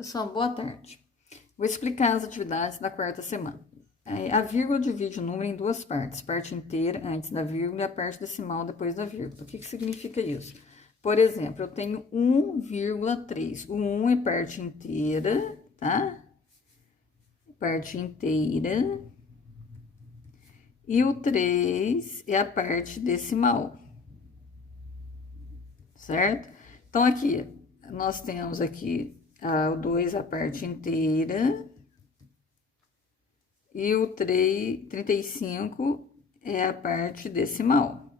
Pessoal, boa tarde. Vou explicar as atividades da quarta semana. A vírgula divide o número em duas partes, parte inteira antes da vírgula e a parte decimal depois da vírgula. O que significa isso? Por exemplo, eu tenho 1,3. O 1 é parte inteira, tá? Parte inteira. E o 3 é a parte decimal. Certo? Então, aqui, nós temos aqui o 2 a parte inteira e o 35 é a parte decimal.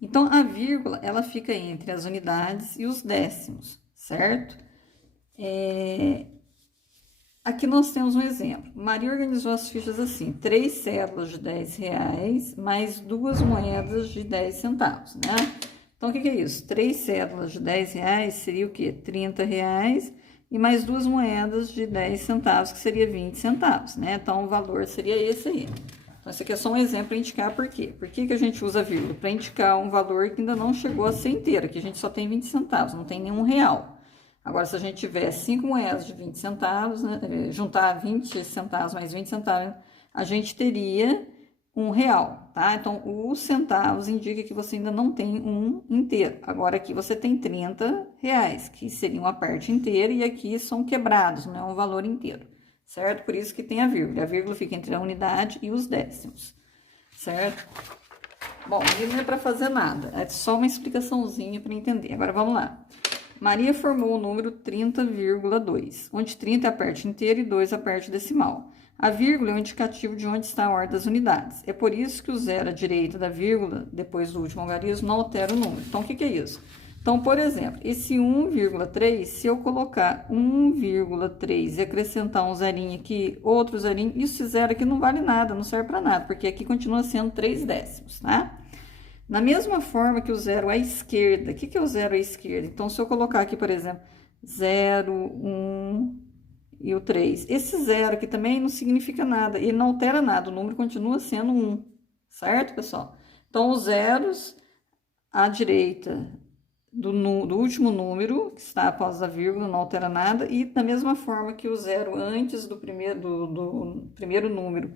Então, a vírgula, ela fica entre as unidades e os décimos, certo? Aqui nós temos um exemplo. Maria organizou as fichas assim, 3 cédulas de R$10 mais 2 moedas de 10 centavos, né? Então, o que é isso? 3 cédulas de R$10 seria o quê? R$30 e mais 2 moedas de 10 centavos, que seria 20 centavos, né? Então, o valor seria esse aí. Então, esse aqui é só um exemplo para indicar por quê. Por que a gente usa vírgula? Para indicar um valor que ainda não chegou a ser inteiro, que a gente só tem 20 centavos, não tem nenhum real. Agora, se a gente tiver 5 moedas de 20 centavos, né, juntar 20 centavos mais 20 centavos, a gente teria R$1, tá? Então, os centavos indica que você ainda não tem um inteiro. Agora, aqui você tem R$30, que seria uma parte inteira, e aqui são quebrados, não é um valor inteiro, certo? Por isso que tem a vírgula. A vírgula fica entre a unidade e os décimos, certo? Bom, aqui não é para fazer nada, é só uma explicaçãozinha para entender. Agora, vamos lá. Maria formou o número 30,2, onde 30 é a parte inteira e 2 a parte decimal. A vírgula é um indicativo de onde está a ordem das unidades. É por isso que o zero à direita da vírgula, depois do último algarismo, não altera o número. Então, o que é isso? Então, por exemplo, esse 1,3, se eu colocar 1,3 e acrescentar um zerinho aqui, outro zerinho, esse zero aqui não vale nada, não serve para nada, porque aqui continua sendo 3 décimos, tá? Da mesma forma que o zero à esquerda, o que é o zero à esquerda? Então, se eu colocar aqui, por exemplo, 0, 1 e o 3, esse zero aqui também não significa nada, ele não altera nada, o número continua sendo 1, certo, pessoal? Então, os zeros à direita do último número, que está após a vírgula, não altera nada, e da mesma forma que o zero antes do primeiro número,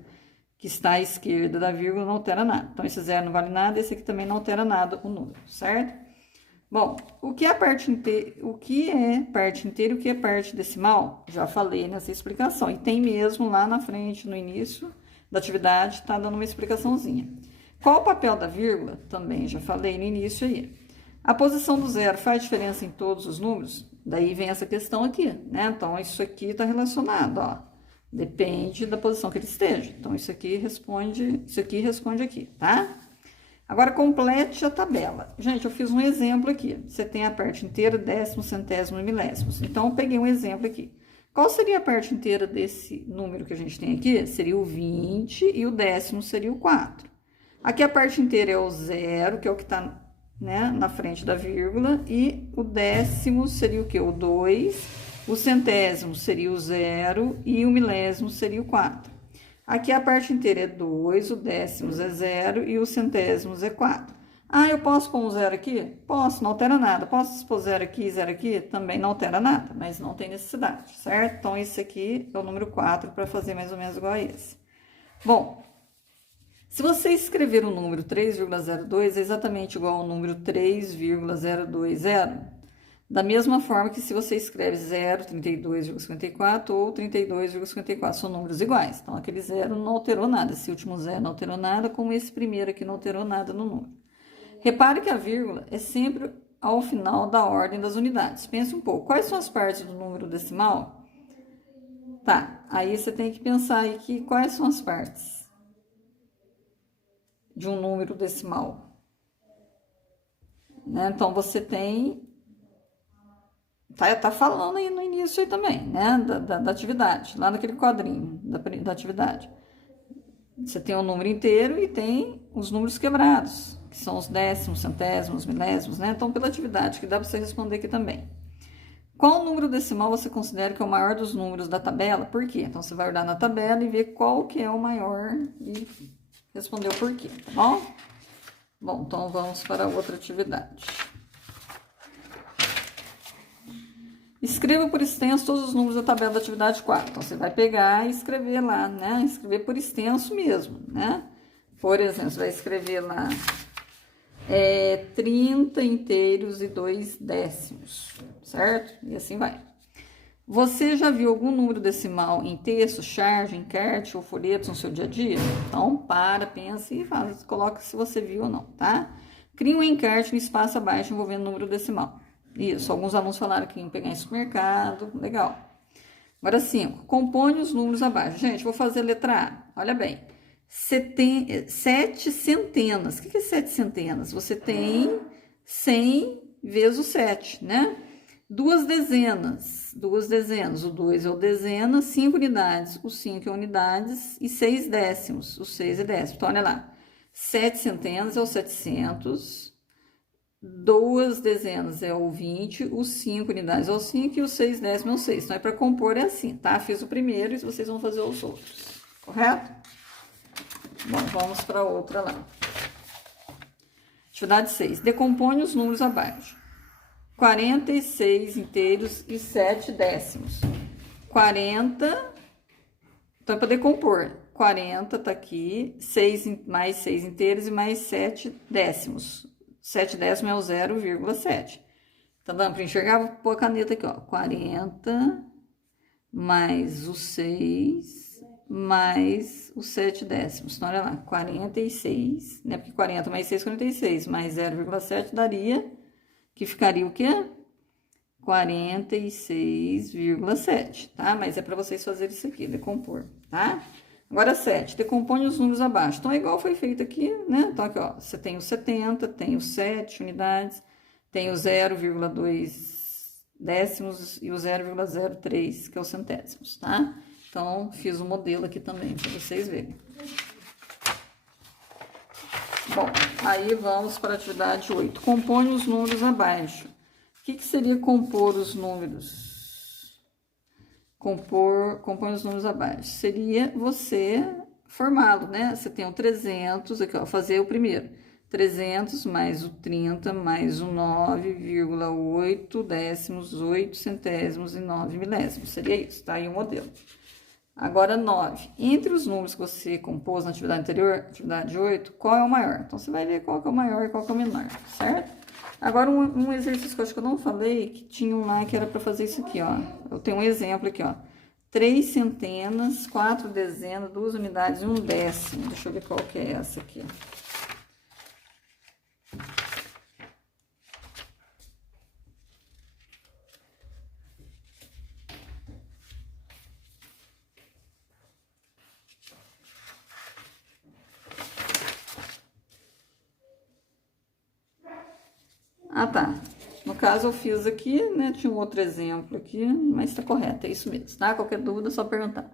que está à esquerda da vírgula, não altera nada. Então, esse zero não vale nada, esse aqui também não altera nada o número, certo? Bom, o que é parte inteira e o que é parte decimal? Já falei nessa explicação. E tem mesmo lá na frente, no início da atividade, tá dando uma explicaçãozinha. Qual o papel da vírgula? Também já falei no início aí. A posição do zero faz diferença em todos os números? Daí vem essa questão aqui, né? Então, isso aqui está relacionado, ó. Depende da posição que ele esteja. Então, isso aqui responde aqui, tá? Agora, complete a tabela. Gente, eu fiz um exemplo aqui. Você tem a parte inteira, décimos, centésimos e milésimos. Então, eu peguei um exemplo aqui. Qual seria a parte inteira desse número que a gente tem aqui? Seria o 20 e o décimo seria o 4. Aqui a parte inteira é o 0, que é o que está, né, na frente da vírgula. E o décimo seria o quê? O 2. O centésimo seria o 0 e o milésimo seria o 4. Aqui a parte inteira é 2, o décimos é 0 e os centésimos é 4. Ah, eu posso pôr um 0 aqui? Posso, não altera nada. Posso pôr 0 aqui e 0 aqui? Também não altera nada, mas não tem necessidade, certo? Então, esse aqui é o número 4 para fazer mais ou menos igual a esse. Bom, se você escrever o número 3,02, é exatamente igual ao número 3,020. Da mesma forma que se você escreve 0, 32,54 ou 32,54, são números iguais. Então, aquele 0 não alterou nada, esse último 0 não alterou nada, como esse primeiro aqui não alterou nada no número. Repare que a vírgula é sempre ao final da ordem das unidades. Pense um pouco, quais são as partes do número decimal? Tá, aí você tem que pensar aí que quais são as partes de um número decimal. Né? Então, você tem... Tá falando aí no início aí também, né, da atividade, lá naquele quadrinho da atividade. Você tem o número inteiro e tem os números quebrados, que são os décimos, centésimos, milésimos, né? Então, pela atividade, que dá para você responder aqui também. Qual número decimal você considera que é o maior dos números da tabela? Por quê? Então, você vai olhar na tabela e ver qual que é o maior e responder o porquê, tá bom? Bom, então, vamos para outra atividade. Escreva por extenso todos os números da tabela da atividade 4. Então, você vai pegar e escrever lá, né? Escrever por extenso mesmo, né? Por exemplo, você vai escrever lá 30 inteiros e 2 décimos, certo? E assim vai. Você já viu algum número decimal em texto, charge, encarte ou folhetos no seu dia a dia? Então, pensa e faz, coloca se você viu ou não, tá? Crie um encarte no espaço abaixo envolvendo número decimal. Isso, alguns alunos falaram que iam pegar em supermercado, legal. Agora 5, compõe os números abaixo. Gente, vou fazer a letra A, olha bem. 7 centenas, o que é 7 centenas? Você tem 100 vezes o 7, né? Duas dezenas, o 2 é o dezena, 5 unidades, o 5 é unidades e 6 décimos, o 6 é décimo. Então, olha lá, 7 centenas é o 700, 2 dezenas é o 20, os 5 unidades é o 5 e os 6 décimos é o 6. Então, é para compor é assim, tá? Fiz o primeiro e vocês vão fazer os outros, correto? Bom, vamos para outra lá. Atividade 6. Decompõe os números abaixo. 46 inteiros e 7 décimos. 40, então é para decompor. 40 tá aqui, 6 mais 6 inteiros e mais 7 décimos. 7 décimos é o 0,7. Tá dando para enxergar? Vou pôr a caneta aqui, ó. 40 mais o 6 mais os 7 décimos. Então, olha lá, 46, né? Porque 40 mais 6, 46, mais 0,7 daria, que ficaria o quê? 46,7, tá? Mas é para vocês fazerem isso aqui, decompor, tá? Agora, 7, decompõe os números abaixo. Então, é igual foi feito aqui, né? Então, aqui, ó, você tem o 70, tem o 7 unidades, tem o 0,2 décimos e o 0,03, que é os centésimos, tá? Então, fiz um modelo aqui também, para vocês verem. Bom, aí vamos para a atividade 8. Compõe os números abaixo. O que seria compor os números? Compõe os números abaixo. Seria você formá-lo, né? Você tem o 300, aqui, ó, fazer o primeiro. 300 mais o 30 mais o 9,8 décimos, 8 centésimos e 9 milésimos. Seria isso, tá? Aí o modelo. Agora, 9. Entre os números que você compôs na atividade anterior, atividade 8, qual é o maior? Então, você vai ver qual que é o maior e qual que é o menor, certo? Agora, um exercício que eu acho que eu não falei, que tinha um lá que era para fazer isso aqui, ó. Eu tenho um exemplo aqui, ó. 3 centenas, 4 dezenas, 2 unidades e 1 décimo. Deixa eu ver qual que é essa aqui. Ah, tá. No caso, eu fiz aqui, né? Tinha um outro exemplo aqui, mas tá correto, é isso mesmo, tá? Qualquer dúvida, é só perguntar.